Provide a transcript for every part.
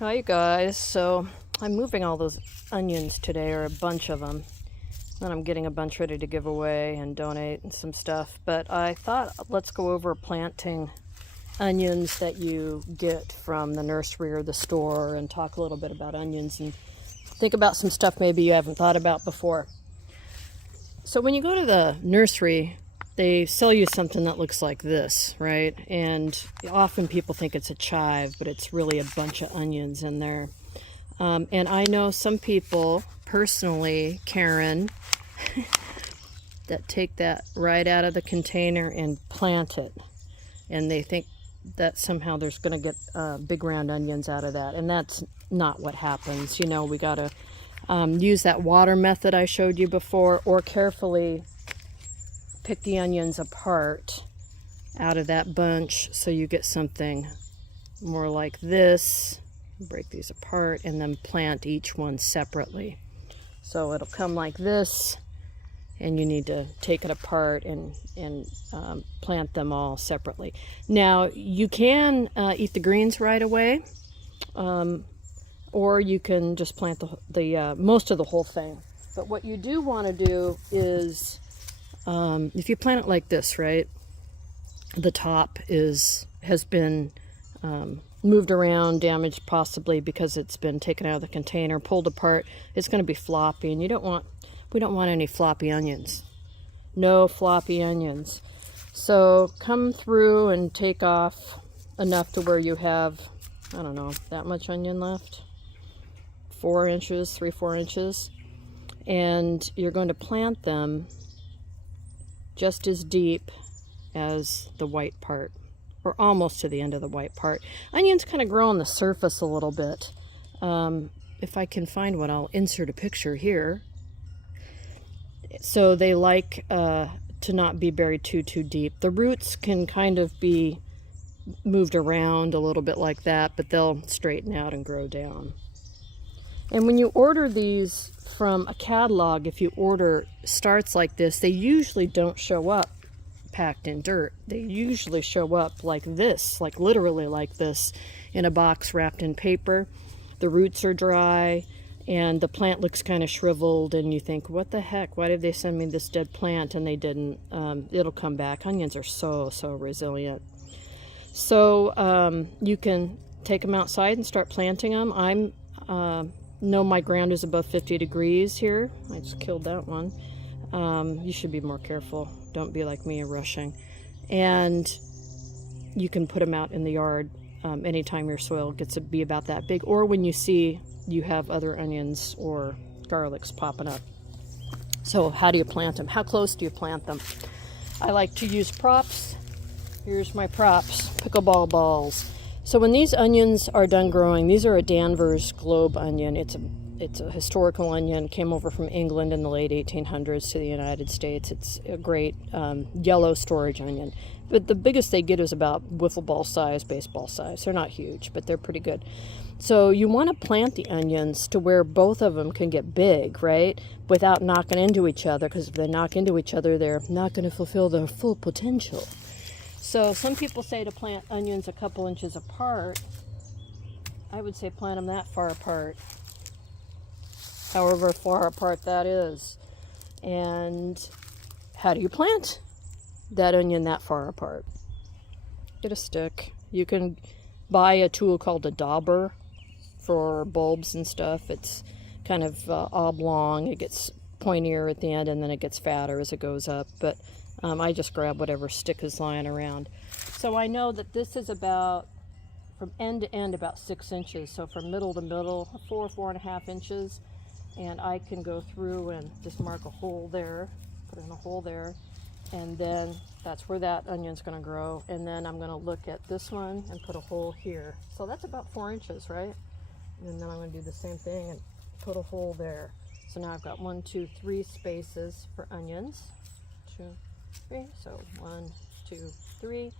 Hi you guys, so I'm moving all those onions today, or a bunch of them. Then I'm getting a bunch ready to give away and donate and some stuff. But I thought let's go over planting onions that you get from the nursery or the store and talk a little bit about onions and think about some stuff maybe you haven't thought about before. So when you go to the nursery, they sell you something that looks like this, right? And often people think it's a chive, but it's really a bunch of onions in there. And I know some people, personally, Karen, that take that right out of the container and plant it. And they think that somehow there's going to get big round onions out of that. And that's not what happens. You know, we got to use that water method I showed you before, or carefully pick the onions apart out of that bunch so you get something more like this. Break these apart and then plant each one separately. So it'll come like this, and you need to take it apart and plant them all separately. Now you can eat the greens right away, or you can just plant the most of the whole thing. But what you do want to do is, if you plant it like this, right, the top has been moved around, damaged possibly because it's been taken out of the container, pulled apart. It's going to be floppy, and we don't want any floppy onions. No floppy onions. So come through and take off enough to where you have, I don't know, that much onion left. 4 inches, 3-4 inches. And you're going to plant them just as deep as the white part, or almost to the end of the white part. Onions kind of grow on the surface a little bit. If I can find one, I'll insert a picture here. So they like to not be buried too deep. The roots can kind of be moved around a little bit like that, but they'll straighten out and grow down. And when you order these from a catalog, if you order starts like this, they usually don't show up packed in dirt. They usually show up like this, like literally like this, in a box wrapped in paper. The roots are dry and the plant looks kind of shriveled, and you think, what the heck, why did they send me this dead plant? And they didn't. It'll come back. Onions are so resilient. So you can take them outside and start planting them. I'm know my ground is above 50 degrees here. I just killed that one. You should be more careful. Don't be like me and rushing. And you can put them out in the yard anytime your soil gets to be about that big, or when you see you have other onions or garlics popping up. So how do you plant them? How close do you plant them? I like to use props. Here's my props, pickleball balls. So when these onions are done growing, these are a Danvers Globe onion. It's a historical onion. Came over from England in the late 1800s to the United States. It's a great yellow storage onion. But the biggest they get is about wiffle ball size, baseball size. They're not huge, but they're pretty good. So you want to plant the onions to where both of them can get big, right? Without knocking into each other, because if they knock into each other, they're not going to fulfill their full potential. So some people say to plant onions a couple inches apart. I would say plant them that far apart, however far apart that is. And how do you plant that onion that far apart? Get a stick. You can buy a tool called a dauber for bulbs and stuff. It's kind of oblong. It gets pointier at the end, and then it gets fatter as it goes up. But I just grab whatever stick is lying around. So I know that this is about, from end to end, about 6 inches. So from middle to middle, 4.5 inches. And I can go through and just mark a hole there, put in a hole there, and then that's where that onion's going to grow. And then I'm going to look at this one and put a hole here. So that's about 4 inches, right? And then I'm going to do the same thing and put a hole there. So now I've got 1, 2, 3 spaces for onions. 2, 3. So 1, 2, 3.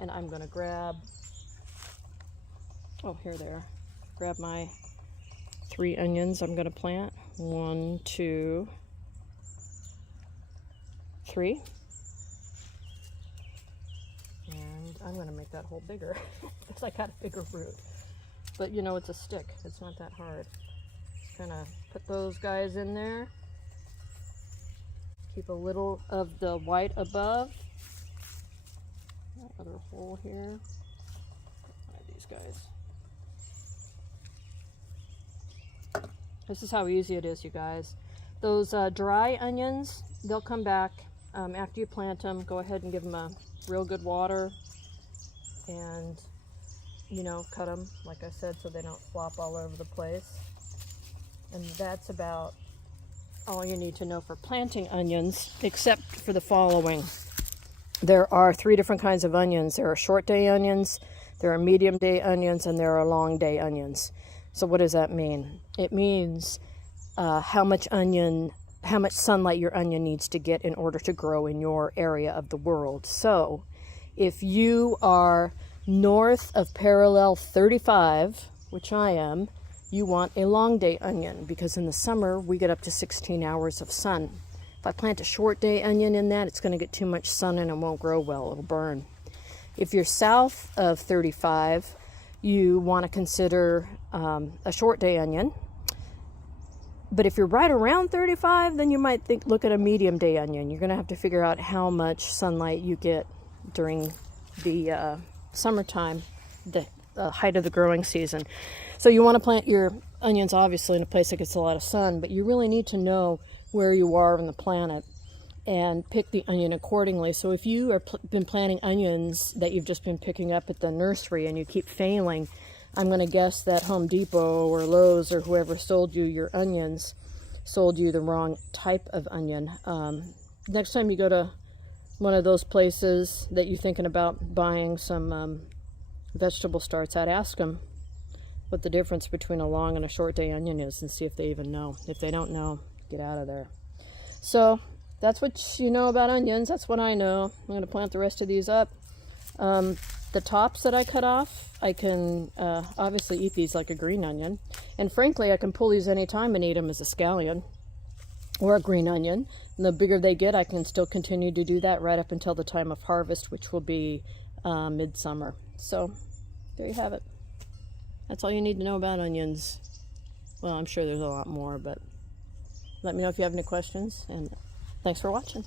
And I'm going to grab, grab my 3 onions I'm going to plant. 1, 2, 3. And I'm going to make that hole bigger because I got a bigger root. but you know, it's a stick. It's not that hard. Just kind of put those guys in there. Keep a little of the white above. Another hole here. These guys. This is how easy it is, you guys. Those dry onions, they'll come back after you plant them. Go ahead and give them a real good water, and you know, cut them like I said so they don't flop all over the place. And that's about all you need to know for planting onions, except for the following. There are 3 different kinds of onions. There are short day onions, there are medium day onions, and there are long day onions. So what does that mean? It means how much sunlight your onion needs to get in order to grow in your area of the world. So if you are north of parallel 35, which I am, you want a long day onion, because in the summer we get up to 16 hours of sun. If I plant a short day onion in that, it's going to get too much sun and it won't grow well. It'll burn. If you're south of 35, you want to consider a short day onion. But if you're right around 35, then you might look at a medium day onion. You're going to have to figure out how much sunlight you get during the summertime, the height of the growing season. So you want to plant your onions obviously in a place that gets a lot of sun, but you really need to know where you are on the planet and pick the onion accordingly. So if you are been planting onions that you've just been picking up at the nursery and you keep failing, I'm going to guess that Home Depot or Lowe's or whoever sold you your onions sold you the wrong type of onion. Next time you go to one of those places that you're thinking about buying some vegetable starts, I'd ask them what the difference between a long and a short day onion is and see if they even know. If they don't know, get out of there. So that's what you know about onions. That's what I know. I'm going to plant the rest of these up. The tops that I cut off, I can obviously eat these like a green onion. And frankly, I can pull these anytime and eat them as a scallion or a green onion. And the bigger they get, I can still continue to do that right up until the time of harvest, which will be midsummer. So there you have it. That's all you need to know about onions. Well, I'm sure there's a lot more, but let me know if you have any questions, and thanks for watching.